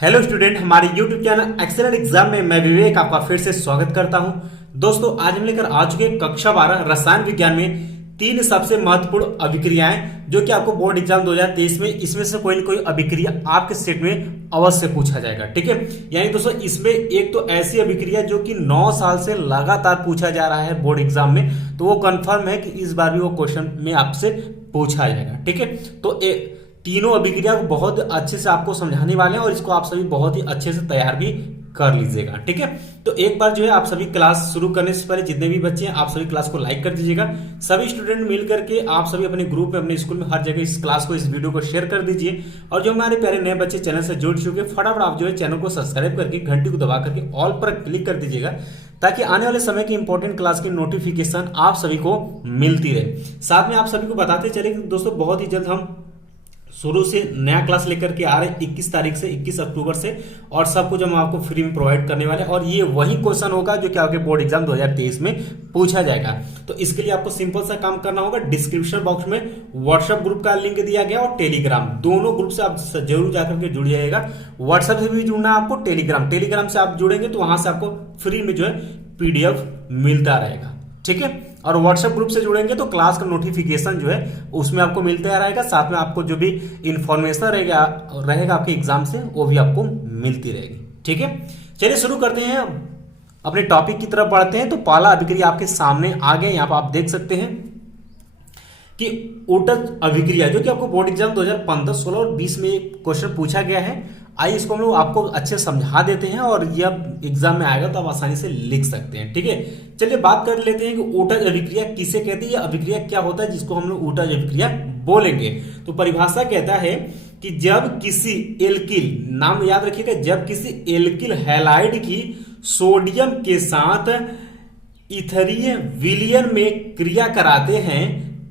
Hello student, हमारे YouTube channel excellent exam में मैं विवेक आपका फिर से स्वागत करता हूं। दोस्तों, आज हम लेकर आ चुके हैं कक्षा 12 रसायन विज्ञान में तीन सबसे महत्वपूर्ण अभिक्रियाएं जो कि आपको बोर्ड एग्जाम 2023 में इसमें से कोई न कोई अभिक्रिया आपके सेट में अवश्य पूछा जाएगा। ठीक है, यानी दोस्तों इसमें एक तो ऐसी अभिक्रिया जो कि 9 साल से लगातार पूछा जा रहा है बोर्ड एग्जाम में, तो वो कंफर्म है कि इस बार भी वो क्वेश्चन में आपसे पूछा जाएगा। ठीक है, तो तीनों अभिक्रिया को बहुत अच्छे से आपको समझाने वाले हैं और इसको आप सभी बहुत ही अच्छे से तैयार भी कर लीजिएगा। ठीक है, तो एक बार जो है आप सभी क्लास शुरू करने से पहले जितने भी बच्चे हैं आप सभी क्लास को लाइक कर दीजिएगा। सभी स्टूडेंट मिल करके आप सभी अपने ग्रुप में, अपने स्कूल में, हर जगह इस क्लास को, इस वीडियो को शेयर कर दीजिए। और जो हमारे प्यारे नए बच्चे चैनल से जुड़ चुके, फटाफट आप जो है चैनल को सब्सक्राइब करके घंटी को दबा करके ऑल पर क्लिक कर दीजिएगा ताकि आने वाले समय की इंपॉर्टेंट क्लास की नोटिफिकेशन आप सभी को मिलती रहे। साथ में आप सभी को बताते चले कि दोस्तों बहुत ही जल्द हम शुरू से नया क्लास लेकर के आ रहे हैं 21 तारीख से, 21 अक्टूबर से, और सब कुछ हम आपको फ्री में प्रोवाइड करने वाले हैं। और ये वही क्वेश्चन होगा जो कि आपके बोर्ड एग्जाम 2023 में पूछा जाएगा। तो इसके लिए आपको सिंपल सा काम करना होगा। डिस्क्रिप्शन बॉक्स में व्हाट्सएप ग्रुप का लिंक दिया गया और टेलीग्राम, दोनों ग्रुप से आप जरूर जाकर के जुड़ जाइएगा। व्हाट्सएप से भी जुड़ना है आपको, टेलीग्राम से आप जुड़ेंगे तो वहां से आपको फ्री में जो है पीडीएफ मिलता रहेगा। ठीक है, और व्हाट्सएप ग्रुप से जुड़ेंगे तो क्लास का नोटिफिकेशन जो है उसमें आपको मिलता रहेगा। साथ में आपको जो भी इंफॉर्मेशन रहेगा आपके एग्जाम से वो भी आपको मिलती रहेगी। ठीक है, चलिए शुरू करते हैं, अपने टॉपिक की तरफ बढ़ते हैं। तो पहला अभिक्रिया आपके सामने आ गया, यहाँ पर आप देख सकते हैं कि ऊटज अभिक्रिया जो कि आपको बोर्ड एग्जाम 2015, 16 और 20 में क्वेश्चन पूछा गया है। आइए इसको हम लोग आपको अच्छे समझा देते हैं और यह एग्जाम में आएगा तो आप आसानी से लिख सकते हैं। ठीक है, चलिए बात कर लेते हैं कि ऊटज अभिक्रिया किसे कहते हैं, अभिक्रिया क्या होता है जिसको हम लोग ऊटज अभिक्रिया बोलेंगे। तो परिभाषा कहता है कि जब किसी एल्किल, नाम याद रखिएगा, जब किसी एल्किल हैलाइड की सोडियम के साथ इथरीय विलयन में क्रिया कराते हैं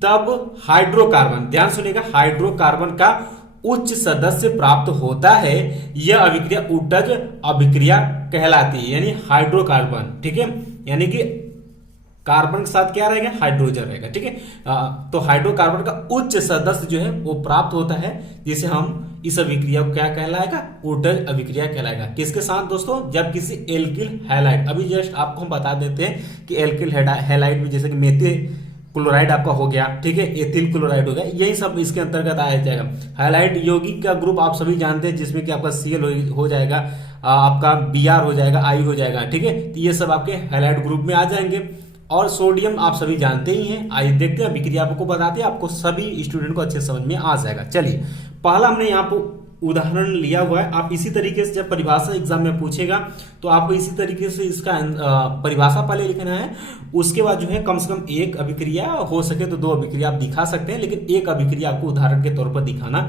तब हाइड्रोकार्बन, ध्यान सुनिएगा, हाइड्रोकार्बन का उच्च सदस्य प्राप्त होता है। यह अभिक्रिया ऊटज अभिक्रिया कहलाती है, यानी हाइड्रोकार्बन। ठीक है, यानी कि कार्बन के साथ क्या रहेगा, हाइड्रोजन रहेगा। ठीक है, तो हाइड्रोकार्बन का उच्च सदस्य जो है वो प्राप्त होता है, जिसे हम इस अभिक्रिया को क्या कहलाएगा, ऊटज अभिक्रिया कहलाएगा। किसके साथ दोस्तों, जब किसी एल्किल हैलाइड, अभी जस्ट आपको हम बता देते हैं कि एल्किल हैलाइड में जैसे कि मेथिल क्लोराइड आपका हो गया, ठीक है, एथिल क्लोराइड हो गया, यही सब इसके अंतर्गत आया जाएगा। हैलाइड यौगिक का ग्रुप आप सभी जानते हैं जिसमें कि आपका Cl हो जाएगा, आपका Br हो जाएगा, I हो जाएगा। ठीक है, तो ये सब आपके हैलाइड ग्रुप में आ जाएंगे। और सोडियम आप सभी जानते ही हैं। आइए देखते हैं अभिक्रिया आपको बताते हैं, आपको सभी स्टूडेंट को अच्छे समझ में आ जाएगा। चलिए, पहला हमने यहाँ पर उदाहरण लिया हुआ है। आप इसी तरीके से जब परिभाषा एग्जाम में पूछेगा तो आपको इसी तरीके से इसका परिभाषा पहले लिखना है, उसके बाद जो है कम से कम एक अभिक्रिया, हो सके तो 2 अभिक्रिया आप दिखा सकते हैं, लेकिन एक अभिक्रिया आपको उदाहरण के तौर पर दिखाना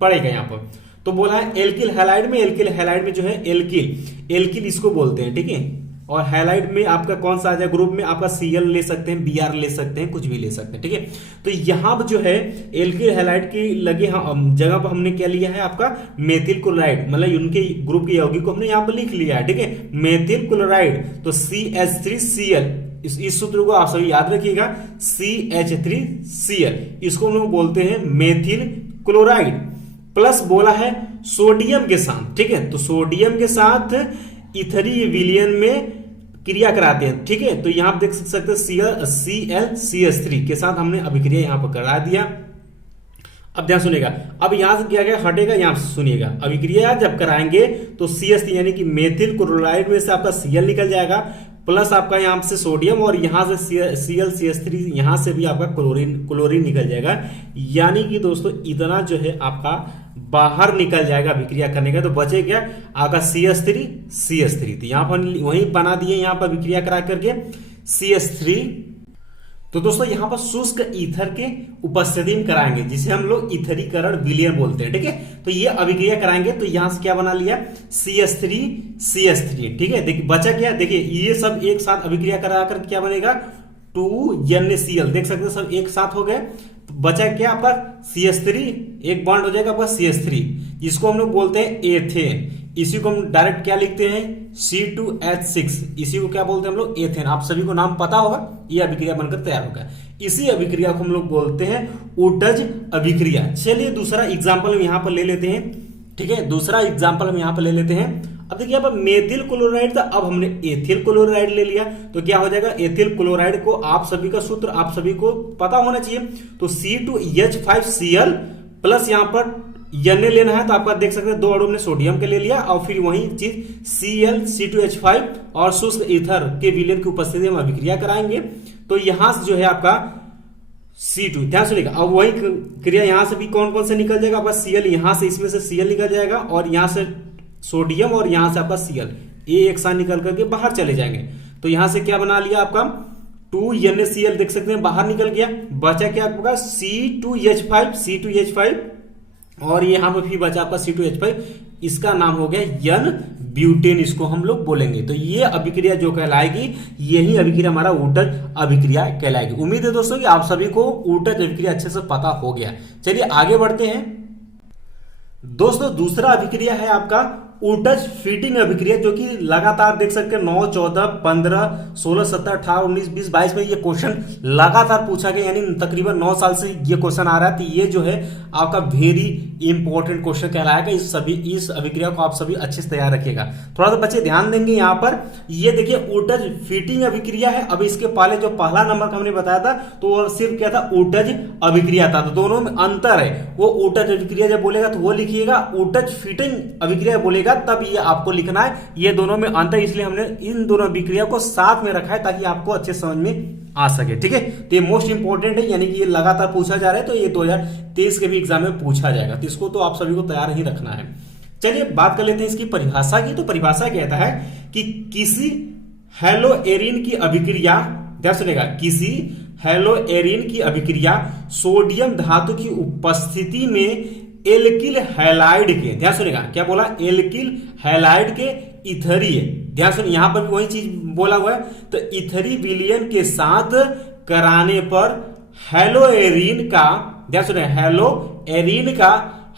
पड़ेगा। यहाँ पर तो बोला है एल्किल हैलाइड में, एल्किल हैलाइड में जो है एल्किल इसको बोलते हैं। ठीक है, और हैलाइड में आपका कौन सा आ जाए ग्रुप में, आपका Cl ले सकते हैं, Br ले सकते हैं, कुछ भी ले सकते हैं। ठीक है, तो यहां पर जो है एल्किल हैलाइड की लगे जगह पर हमने क्या लिया है, आपका मेथिल क्लोराइड, मतलब उनके ग्रुप के यौगिक को हमने यहां पर लिख लिया है। ठीक है, मेथिल क्लोराइड, तो CH3Cl, इस सूत्र को आप सभी याद रखिएगा, CH3Cl, इसको हम लोग बोलते हैं मेथिल क्लोराइड। प्लस बोला है सोडियम के साथ। ठीक है, तो सोडियम के साथ इथरीय विलयन में क्रिया कराते हैं। ठीक है, तो यहां आप देख सकते हैं ClCH3 के साथ हमने अभिक्रिया यहां पर करा दिया। अब ध्यान सुनिएगा, अब यहां से क्या क्या हटेगा, यहां से सुनिएगा, अभिक्रिया जब कराएंगे तो CH3 यानी कि मेथिल क्लोराइड में से आपका Cl निकल जाएगा, प्लस आपका यहां से सोडियम, और यहां से ClCH3, यहां से भी आपका क्लोरीन निकल जाएगा। यानी कि दोस्तों इतना जो है आपका बाहर निकल जाएगा अभिक्रिया करने का, तो बचे क्या, आपका CH3। तो यहां पर वही बना दिए, यहां पर अभिक्रिया करा करके CH3। तो दोस्तों यहां पर शुष्क ईथर के उपस्थिति में कराएंगे, जिसे हम लोग ईथरीकरण विलयन बोलते हैं। ठीक है, तो ये अभिक्रिया कराएंगे तो यहां से क्या बना लिया, CH3। ठीक है, देखिए बचा क्या, देखिए ये सब एक साथ अभिक्रिया करा कर क्या बनेगा, 2NaCl, देख सकते हैं सब एक साथ हो गए। बचा क्या आपका CH3, एक बॉन्ड हो जाएगा आपका CH3, जिसको हम लोग बोलते हैं एथेन। इसी को हम डायरेक्ट क्या लिखते हैं, C2H6, इसी को क्या बोलते हैं हम लोग, एथेन। आप सभी को नाम पता होगा, ये अभिक्रिया बनकर तैयार होगा। इसी अभिक्रिया को हम लोग बोलते हैं ऊटज अभिक्रिया। चलिए दूसरा एग्जाम्पल यहां पर ले लेते हैं ठीक है, दूसरा एग्जाम्पल हम यहाँ पर ले लेते हैं। अब देखिए यहाँ पर मेथिल क्लोराइड था, अब हमने एथिल क्लोराइड ले लिया, तो क्या हो जाएगा, एथिल क्लोराइड को आप सभी का सूत्र आप सभी को पता होना चाहिए। तो C2H5Cl प्लस यहाँ पर Na लेना है, तो आपका देख सकते हैं 2 अणु हमने सोडियम के ले लिया, और फिर वही चीज Cl C2H5 और शुष्क ईथर के विलयन की उपस्थिति में अभिक्रिया कराएंगे। तो यहां से जो है आपका C2, ध्यान सुनिएगा, अब वही क्रिया यहां से भी कौन कौन से निकल जाएगा आपका Cl, यहां से इसमें से Cl निकल जाएगा, और यहां से सोडियम, और यहां से आपका Cl, ये एक साथ निकल करके बाहर चले जाएंगे। तो यहां से क्या बना लिया आपका 2NaCl, देख सकते हैं बाहर निकल गया, बचा क्या आपका C2H5, और यहां पर फिर बचा आपका C2H5, इसका नाम हो गया N ब्यूटेन, इसको हम लोग बोलेंगे। तो ये अभिक्रिया जो कहलाएगी, यही अभिक्रिया हमारा ऊटज अभिक्रिया कहलाएगी। उम्मीद है दोस्तों कि आप सभी को ऊटज अभिक्रिया अच्छे से पता हो गया। चलिए आगे बढ़ते हैं दोस्तों। दूसरा अभिक्रिया है आपका ऊटज फीटिंग अभिक्रिया, जो कि लगातार देख सकते हैं 9, 14, 15, 16, 17, 18, 19, 20, 22 में ये क्वेश्चन लगातार पूछा गया, यानी तकरीबन 9 साल से ये क्वेश्चन आ रहा है। तो ये जो है आपका वेरी इंपॉर्टेंट क्वेश्चन कहलाएगा। इस अभिक्रिया को आप सभी अच्छे से तैयार रखिएगा। थोड़ा सा बच्चे ध्यान देंगे यहाँ पर, ये देखिए ऊटज फीटिंग अभिक्रिया है। अब इसके पहले जो पहला नंबर का हमने बताया था, तो वो सिर्फ क्या था, ऊटज अभिक्रिया था। तो दोनों में अंतर है, वो ऊटज अभिक्रिया जब बोलेगा तो वो लिखिएगा, ऊटज फीटिंग अभिक्रिया बोलेगा तब ये आपको लिखना है। ये दोनों में अंतर, इसलिए हमने इन दोनों अभिक्रिया को साथ में रखा है ताकि आपको अच्छे समझ में आ सके, ठीक है। तो ये मोस्ट इंपॉर्टेंट है, यानी कि ये लगातार पूछा जा रहा है, तो ये 2023 के भी एग्जाम में पूछा जाएगा, तो इसको तो आप सभी को तैयार ही रखना है। चलिए बात कर लेते हैं इसकी परिभाषा की। तो परिभाषा कहता है कि किसी हेलोएरिन की अभिक्रिया, ध्यान सुनेगा, किसी हेलोएरिन की अभिक्रिया सोडियम धातु की उपस्थिति में एल्किल हैलाइड के, ध्यान सुनेगा, क्या बोला, एल्किल हैलाइड के इथरीय, ध्यान सुनिए, यहां पर भी वही चीज बोला हुआ है। तो इथरी विलयन के साथ कराने पर हेलोएरिन का, ध्यान सुनिए, हेलोएरिन का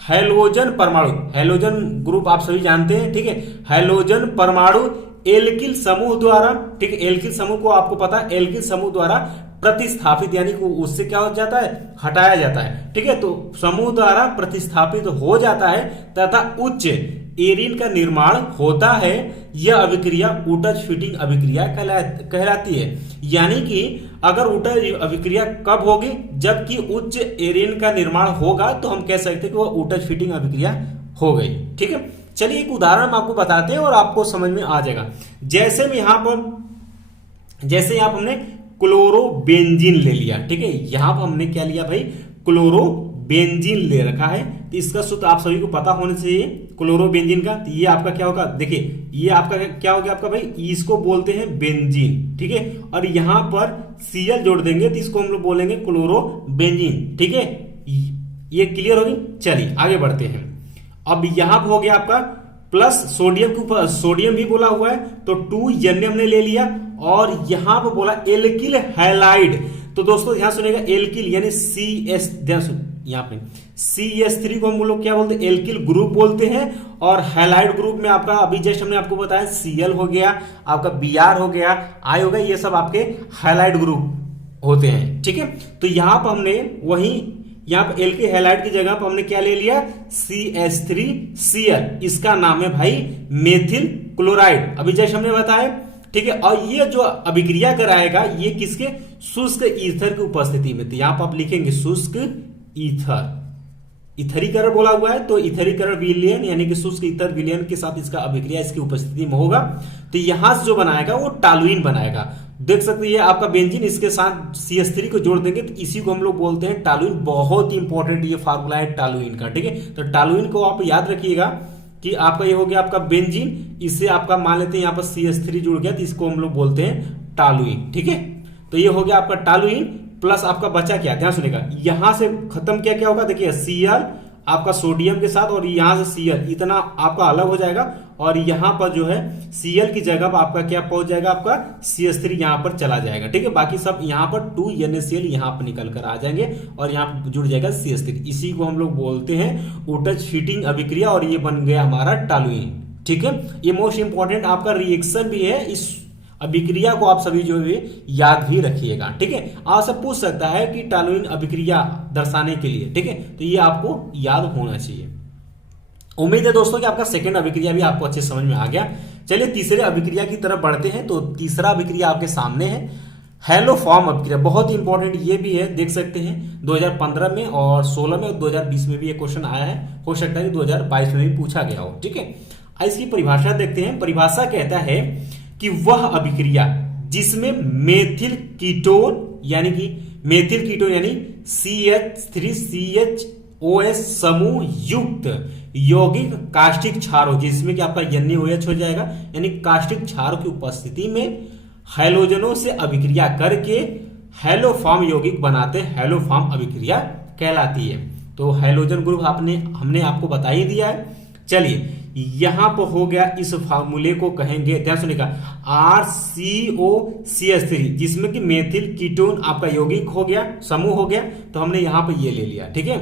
हैलोजन परमाणु, हैलोजन ग्रुप आप सभी जानते हैं, ठीक है, हैलोजन परमाणु एल्किल समूह द्वारा, ठीक है, एल्किल समूह को आपको पता है, एल्किल समूह द्वारा प्रतिस्थापित, यानी कि उससे क्या हो जाता है, हटाया जाता है, ठीक है। तो समूह द्वारा प्रतिस्थापित हो जाता है तथा उच्च एरिन का निर्माण होता है। यह अभिक्रिया ऊटज फीटिंग अभिक्रिया कहलाती है। यानी कि अगर ऊटज अभिक्रिया कब होगी, जबकि उच्च एरिन का निर्माण होगा, तो हम कह सकते हैं कि वह ऊटज फीटिंग अभिक्रिया हो गई, ठीक है। चलिए एक उदाहरण हम आपको बताते हैं और आपको समझ में आ जाएगा। जैसे में यहां पर, जैसे यहां पर हमने क्लोरोबेंजीन ले लिया, ठीक है, यहां पर हमने क्या लिया भाई, क्लोरोबेंजीन ले रखा है। तो इसका सूत्र आप सभी को पता होना चाहिए क्लोरोबेंजीन का। तो ये आपका क्या होगा, देखिए ये आपका क्या हो गया आपका भाई, इसको बोलते हैं बेंजीन, ठीक है, और यहां पर Cl जोड़ देंगे तो इसको हम लोग बोलेंगे क्लोरोबेंजीन, ठीक है। ये क्लियर होगी। चलिए आगे बढ़ते हैं। अब यहां पर हो गया आपका प्लस सोडियम के ऊपर सोडियम भी बोला हुआ है, तो 2Na हमने ले लिया, और यहां पर बोला एल्किल हैलाइड। तो दोस्तों ध्यान सुनिएगा, एल्किल यानी CS, ध्यान सुन, यहां पे CS3 को हम लोग क्या बोलते हैं, एल्किल ग्रुप बोलते हैं। और हैलाइड ग्रुप में आपका अभी जस्ट हमने आपको बताया Cl हो गया, आपका Br हो गया, I हो गया, ये सब आपके हैलाइड ग्रुप होते हैं, ठीक है। तो यहां पर हमने वही, यहां पर एल्किल हैलाइड की जगह पर हमने क्या ले लिया, CH3Cl, इसका नाम है भाई मेथिल क्लोराइड, अभी जैसे हमने बताया, ठीक है। और ये जो अभिक्रिया कराएगा, ये किसके, शुष्क ईथर की उपस्थिति में। तो यहां पर आप लिखेंगे शुष्क ईथर, इथरीकरण बोला हुआ है, तो इथरीकरण विलयन यानी कि शुष्क ईथर विलयन के साथ इसका अभिक्रिया इसकी उपस्थिति में होगा। तो यहां से जो बनाएगा वो टालुइन बनाएगा। देख सकते हैं आपका बेंजीन, इसके साथ CH3 को जोड़ देंगे, तो इसी को हम लोग बोलते हैं टालुइन। बहुत ही इंपॉर्टेंट ये फार्मूला है टालुइन का, ठीक है। तो टालुइन को आप याद रखिएगा कि आपका ये हो गया आपका बेंजीन, इससे आपका मान लेते हैं यहाँ पर CH3 जुड़ गया, तो इसको हम लोग बोलते हैं टालुइन, ठीक है। तो ये हो गया आपका टालुइन, प्लस आपका बचा क्या, ध्यान सुनिएगा, यहां से खत्म क्या क्या होगा, देखिए Cl आपका सोडियम के साथ, और यहां से Cl इतना आपका अलग हो जाएगा, और यहां पर जो है Cl की जगह पर आपका क्या पहुंच जाएगा, आपका CH3 यहां पर चला जाएगा, ठीक है। बाकी सब यहां पर 2NaCl यहां पर निकल कर आ जाएंगे, और यहां पर जुड़ जाएगा CH3। इसी को हम लोग बोलते हैं ऊटज फीटिंग अभिक्रिया, और ये बन गया हमारा टालुइन, ठीक है। ये मोस्ट इंपॉर्टेंट आपका रिएक्शन भी है, इस अभिक्रिया को आप सभी जो है याद भी रखिएगा, ठीक है। आपसे पूछ सकता है कि टालुइन अभिक्रिया दर्शाने के लिए, ठीक है, तो ये आपको याद होना चाहिए। उम्मीद है दोस्तों कि आपका सेकंड अभिक्रिया भी आपको अच्छे समझ में आ गया। चलिए तीसरे अभिक्रिया की तरफ बढ़ते हैं। तो तीसरा अभिक्रिया आपके सामने है हैलोफॉर्म अभिक्रिया। बहुत ही इंपॉर्टेंट ये भी है, देख सकते हैं 2015 में और 16 में और 2020 में भी ये क्वेश्चन आया है, हो सकता है कि 2022 में भी पूछा गया हो। ठीक है, इसकी परिभाषा देखते हैं। परिभाषा कहता है कि वह अभिक्रिया जिसमें मेथिल कीटोन यानी CH3CHOS समूह युक्त यौगिक कास्टिक क्षार हो, जिसमें कि आपका NaOH हो जाएगा, यानी कास्टिक क्षार की उपस्थिति में हैलोजनों से अभिक्रिया करके हैलोफॉर्म यौगिक बनाते हैलोफॉर्म अभिक्रिया कहलाती है। तो हैलोजन ग्रुप हमने आपको बता ही दिया है। चलिए यहां पर हो गया, इस फार्मूले को कहेंगे, ध्यान सुनिएगा, RCOCH3, जिसमें कि मेथिल कीटोन आपका यौगिक हो गया, समूह हो गया, तो हमने यहां पर ये ले लिया। ठीक है,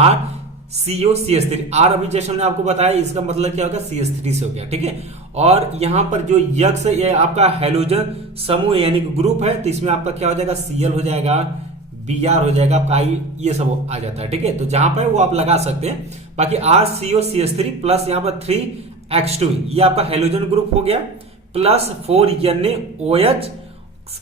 RCOCH3, R अभी जैसे हमने आपको बताया इसका मतलब क्या होगा, CH3 से हो गया। ठीक है, और यहां पर जो यक्ष ये आपका हैलोजन समूह यानी कि ग्रुप है, तो इसमें आपका क्या हो जाएगा, Cl हो जाएगा, Br हो जाएगा, आपका I, ये सब आ जाता है। ठीक है, तो जहां पर वो आप लगा सकते हैं। बाकी RCOCH3 प्लस यहाँ पर 3X2, ये आपका हैलोजन ग्रुप हो गया, प्लस 4NaOH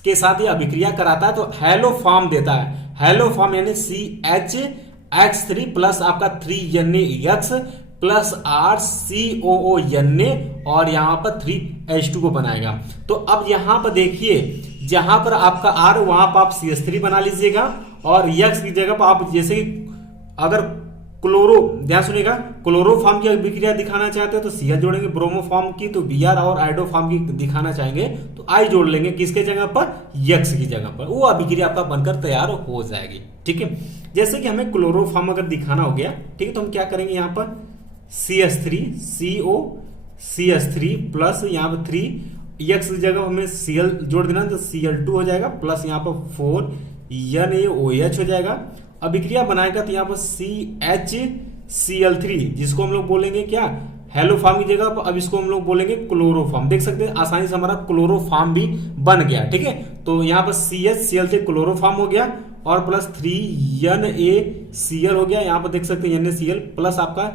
के साथ ये अभिक्रिया कराता है, तो हैलोफॉर्म देता है। हैलोफॉर्म यानी CHX3 प्लस आपका 3NaX प्लस RCOONA और यहां पर 3H2 को बनाएगा। तो अब यहां पर देखिए, जहां पर आपका R वहां पर आप CH3 बना लीजिएगा, और X की जगह पर आप जैसे अगर ध्यान सुनिएगा, क्लोरोफॉर्म की अभिक्रिया दिखाना चाहते हो तो Cl जोड़ेंगे, ब्रोमोफॉर्म की तो Br, और आइडोफॉर्म की दिखाना चाहेंगे तो I जोड़ लेंगे, किसके जगह पर, X की जगह पर, वो अभिक्रिया आपका बनकर तैयार हो जाएगी। ठीक है, जैसे कि हमें क्लोरोफॉर्म अगर दिखाना हो गया, ठीक है, तो हम क्या करेंगे, यहाँ पर CH3 प्लस यहाँ पर 3X की जगह हमें Cl जोड़ देना, तो Cl2 हो जाएगा, प्लस यहाँ पर 4NaOH हो जाएगा। अभिक्रिया बनाएगा तो यहाँ पर CHCl3, जिसको हम लोग बोलेंगे क्या, हैलोफॉर्म की जगह, अब इसको हम लोग बोलेंगे क्लोरोफॉर्म। देख सकते हैं आसानी से हमारा क्लोरोफॉर्म भी बन गया। ठीक है, तो यहाँ पर CHCl3 क्लोरोफॉर्म हो गया, और प्लस 3NaCl हो गया, यहाँ पर देख सकते हैं NaCl, प्लस आपका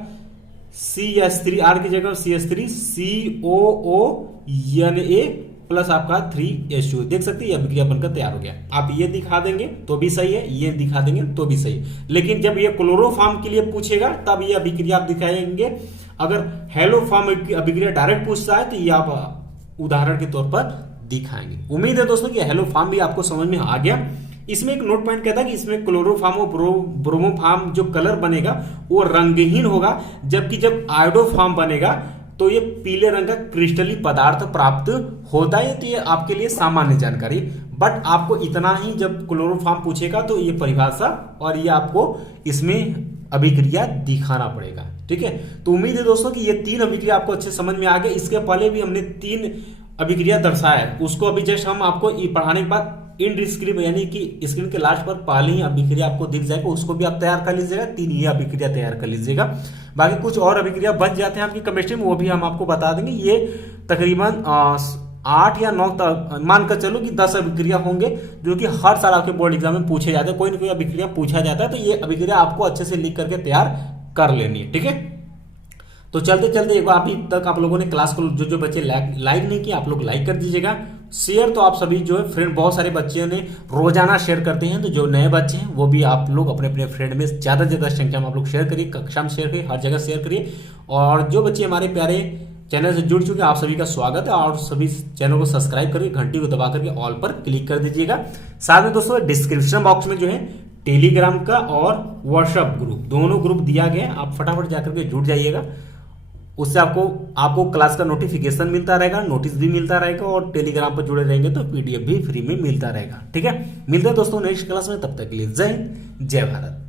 CH3R की जगह CH3COONA प्लस आपका 3H2, देख सकते हैं ये अभिक्रिया बनकर तैयार हो गया। आप ये दिखा देंगे तो भी सही है, ये दिखा देंगे तो भी सही है, लेकिन जब ये क्लोरोफॉर्म के लिए पूछेगा तब ये अभिक्रिया आप दिखाएंगे। अगर हैलोफॉर्म अभिक्रिया डायरेक्ट पूछता है तो ये आप उदाहरण के तौर पर दिखाएंगे। उम्मीद है दोस्तों कि हैलोफॉर्म भी आपको समझ में आ गया। इसमें एक नोट पॉइंट कहता है कि इसमें क्लोरोफॉर्म और ब्रोमोफॉर्म जो कलर बनेगा वो रंगहीन होगा, जबकि जब आयोडोफॉर्म बनेगा तो ये पीले रंग का क्रिस्टली पदार्थ प्राप्त होता है। तो ये आपके लिए सामान्य जानकारी, बट आपको इतना ही जब क्लोरोफॉर्म पूछेगा तो ये परिभाषा और ये आपको इसमें अभिक्रिया दिखाना पड़ेगा। ठीक है, तो उम्मीद है दोस्तों कि ये 3 अभिक्रिया आपको अच्छे समझ में आ गए। इसके पहले भी हमने 3 अभिक्रिया दर्शाया है, उसको अभी जस्ट हम आपको पढ़ाने के बाद इन स्क्रीन यानी कि स्क्रीन के लास्ट पर पहले ही अभिक्रिया आपको दिख जाएगा, उसको भी आप तैयार कर लीजिएगा। 3 ये अभिक्रिया तैयार कर लीजिएगा। बाकी कुछ और अभिक्रिया बच जाते हैं आपकी केमिस्ट्री में, वो भी हम आपको बता देंगे। ये तकरीबन 8 या 9 तक मानकर चलो कि 10 अभिक्रिया होंगे जो कि हर साल आपके बोर्ड एग्जाम में पूछे जाते हैं। कोई ना कोई अभिक्रिया पूछा जाता है, तो ये अभिक्रिया आपको अच्छे से लिख करके तैयार कर लेनी है। ठीक है, तो चलते चलते एक बार अभी तक आप लोगों ने क्लास को जो बच्चे लाइक नहीं किए, आप लोग लाइक कर दीजिएगा। शेयर तो आप सभी जो है फ्रेंड, बहुत सारे बच्चे ने रोजाना शेयर करते हैं, तो जो नए बच्चे हैं वो भी आप लोग अपने अपने फ्रेंड में ज्यादा से ज्यादा संख्या में आप लोग शेयर करिए, कक्षा में शेयर करिए, हर जगह शेयर करिए। और जो बच्चे हमारे प्यारे चैनल से जुड़ चुके हैं, आप सभी का स्वागत है, और सभी चैनल को सब्सक्राइब करिए, घंटी को दबा करके ऑल पर क्लिक कर दीजिएगा। साथ में दोस्तों डिस्क्रिप्शन बॉक्स में जो है टेलीग्राम का और व्हाट्सएप ग्रुप, दोनों ग्रुप दिया गया, आप फटाफट जाकर के जुड़ जाइएगा। उससे आपको क्लास का नोटिफिकेशन मिलता रहेगा, नोटिस भी मिलता रहेगा, और टेलीग्राम पर जुड़े रहेंगे तो पीडीएफ भी फ्री में मिलता रहेगा। ठीक है, मिलते हैं दोस्तों नेक्स्ट क्लास में, तब तक के लिए जय हिंद, जय भारत।